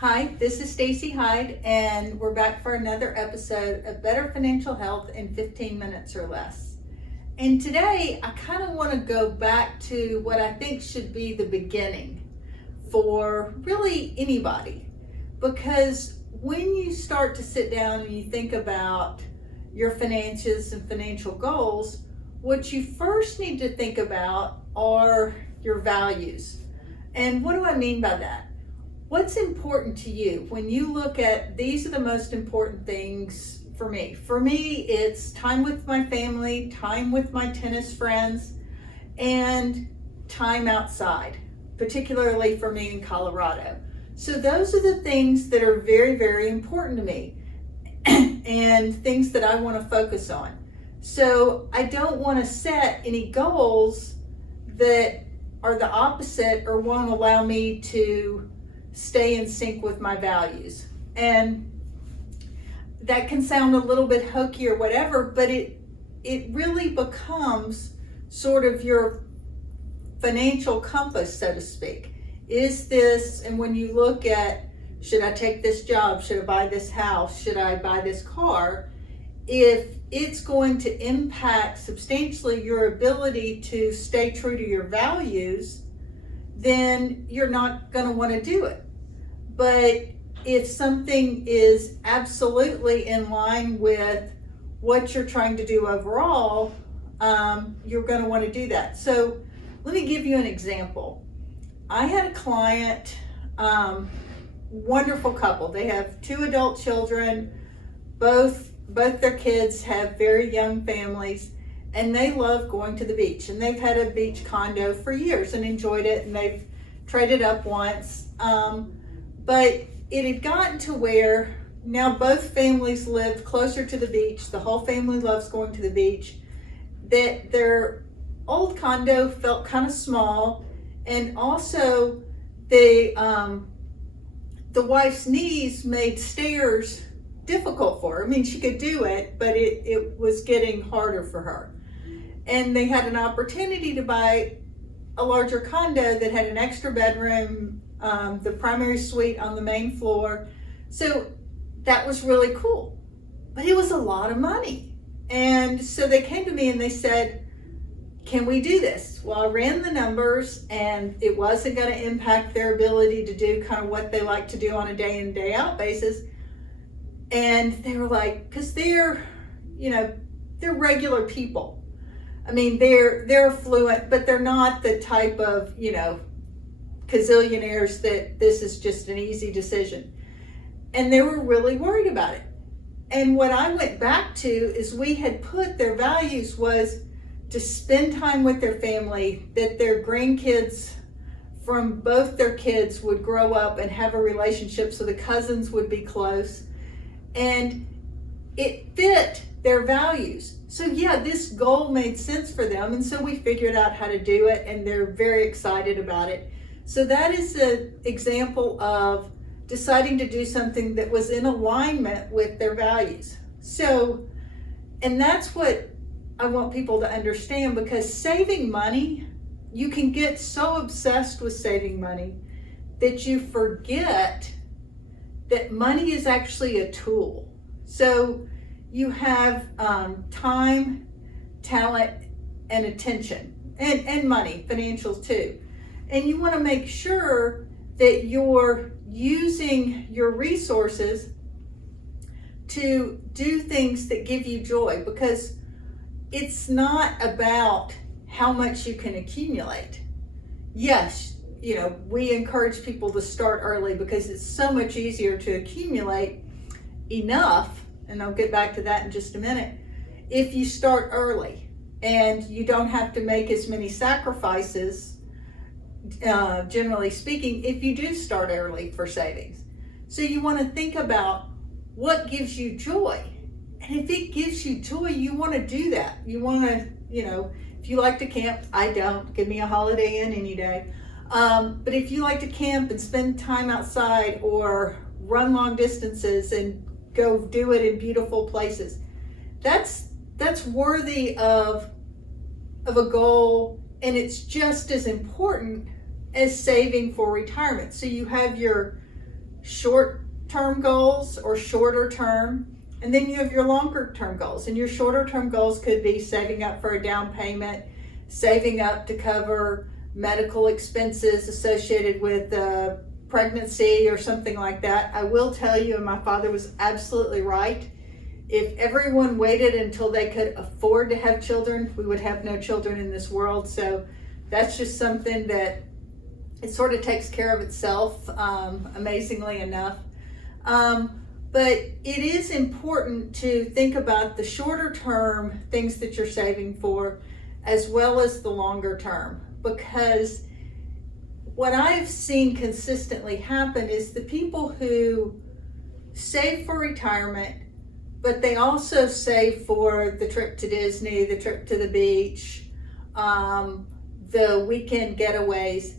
Hi, this is Stacey Hyde, and we're back for another episode of Better Financial Health in 15 minutes or less. And today, I kind of want to go back to what I think should be the beginning for really anybody. Because when you start to sit down and you think about your finances and financial goals, what you first need to think about are your values. And what do I mean by that? What's important to you when you look at these are the most important things for me? For me, it's time with my family, time with my tennis friends, and time outside, particularly for me in Colorado. So those are the things that are very, very important to me and things that I want to focus on. So I don't want to set any goals that are the opposite or won't allow me to stay in sync with my values. And that can sound a little bit hokey or whatever, but it really becomes sort of your financial compass, so to speak. Is this, and when you look at, should I take this job? Should I buy this house? Should I buy this car? If it's going to impact substantially your ability to stay true to your values, then you're not going to want to do it. But if something is absolutely in line with what you're trying to do overall, you're going to want to do that. So let me give you an example. I had a client, wonderful couple. They have 2 adult children. Both their kids have very young families, and they love going to the beach. And they've had a beach condo for years and enjoyed it, and they've traded up once. But it had gotten to where now both families lived closer to the beach. The whole family loves going to the beach. That their old condo felt kind of small, and also the wife's knees made stairs difficult for her. I mean, she could do it, but it was getting harder for her. And they had an opportunity to buy a larger condo that had an extra bedroom, the primary suite on the main floor. So that was really cool, but it was a lot of money. And so they came to me and they said, can we do this? Well, I ran the numbers, and it wasn't going to impact their ability to do kind of what they like to do on a day in, day out basis. And they were like, because they're regular people. I mean, they're affluent, but they're not the type of, gazillionaires that this is just an easy decision. And they were really worried about it. And what I went back to is we had put their values was to spend time with their family, that their grandkids from both their kids would grow up and have a relationship so the cousins would be close. And it fit their values. So yeah, this goal made sense for them. And so we figured out how to do it, and they're very excited about it. So that is an example of deciding to do something that was in alignment with their values. So, and that's what I want people to understand, because saving money, you can get so obsessed with saving money that you forget that money is actually a tool. So you have time, talent, and attention, and money, financials too. And you want to make sure that you're using your resources to do things that give you joy, because it's not about how much you can accumulate. Yes, we encourage people to start early because it's so much easier to accumulate enough, and I'll get back to that in just a minute, if you start early and you don't have to make as many sacrifices, generally speaking, if you do start early for savings. So you want to think about what gives you joy. And if it gives you joy, you want to do that. You want to, if you like to camp, I don't, give me a Holiday Inn any day. But if you like to camp and spend time outside or run long distances and go do it in beautiful places, that's worthy of a goal, and it's just as important as saving for retirement. So you have your short-term goals or shorter term, and then you have your longer term goals. And your shorter term goals could be saving up for a down payment, saving up to cover medical expenses associated with pregnancy or something like that. I will tell you, and my father was absolutely right, if everyone waited until they could afford to have children, we would have no children in this world. So that's just something that it sort of takes care of itself, amazingly enough. But it is important to think about the shorter term things that you're saving for as well as the longer term, because what I've seen consistently happen is the people who save for retirement, but they also save for the trip to Disney, the trip to the beach, the weekend getaways,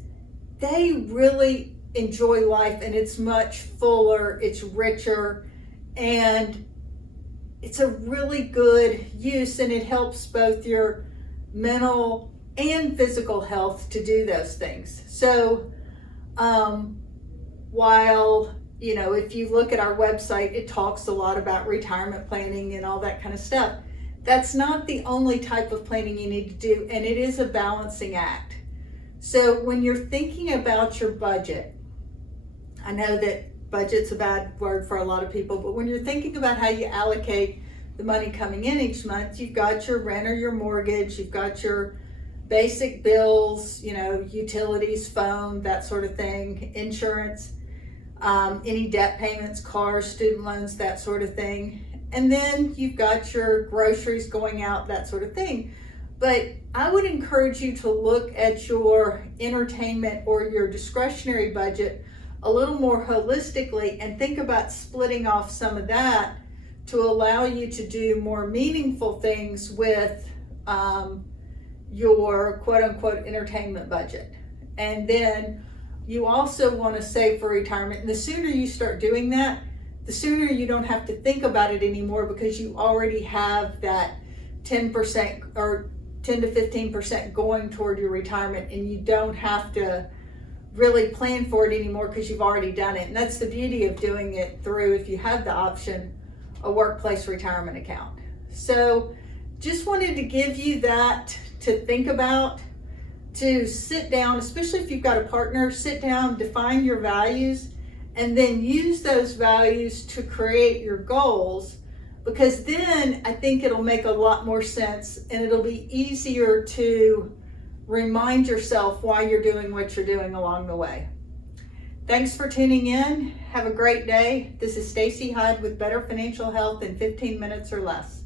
they really enjoy life, and it's much fuller, it's richer, and it's a really good use, and it helps both your mental and physical health to do those things. So while, you know, if you look at our website, it talks a lot about retirement planning and all that kind of stuff. That's not the only type of planning you need to do, and it is a balancing act. So when you're thinking about your budget, I know that budget's a bad word for a lot of people, but when you're thinking about how you allocate the money coming in each month, you've got your rent or your mortgage, you've got your basic bills, you know, utilities, phone, that sort of thing, insurance, any debt payments, cars, student loans, that sort of thing. And then you've got your groceries going out, that sort of thing. But I would encourage you to look at your entertainment or your discretionary budget a little more holistically and think about splitting off some of that to allow you to do more meaningful things with your quote-unquote entertainment budget. And then you also want to save for retirement. And the sooner you start doing that, the sooner you don't have to think about it anymore, because you already have that 10% or 10 to 15% going toward your retirement, and you don't have to really plan for it anymore because you've already done it. And that's the beauty of doing it through, if you have the option, a workplace retirement account. So just wanted to give you that to think about, to sit down, especially if you've got a partner, sit down, define your values, and then use those values to create your goals, because then I think it'll make a lot more sense, and it'll be easier to remind yourself why you're doing what you're doing along the way. Thanks for tuning in. Have a great day. This is Stacey Hyde with Better Financial Health in 15 minutes or less.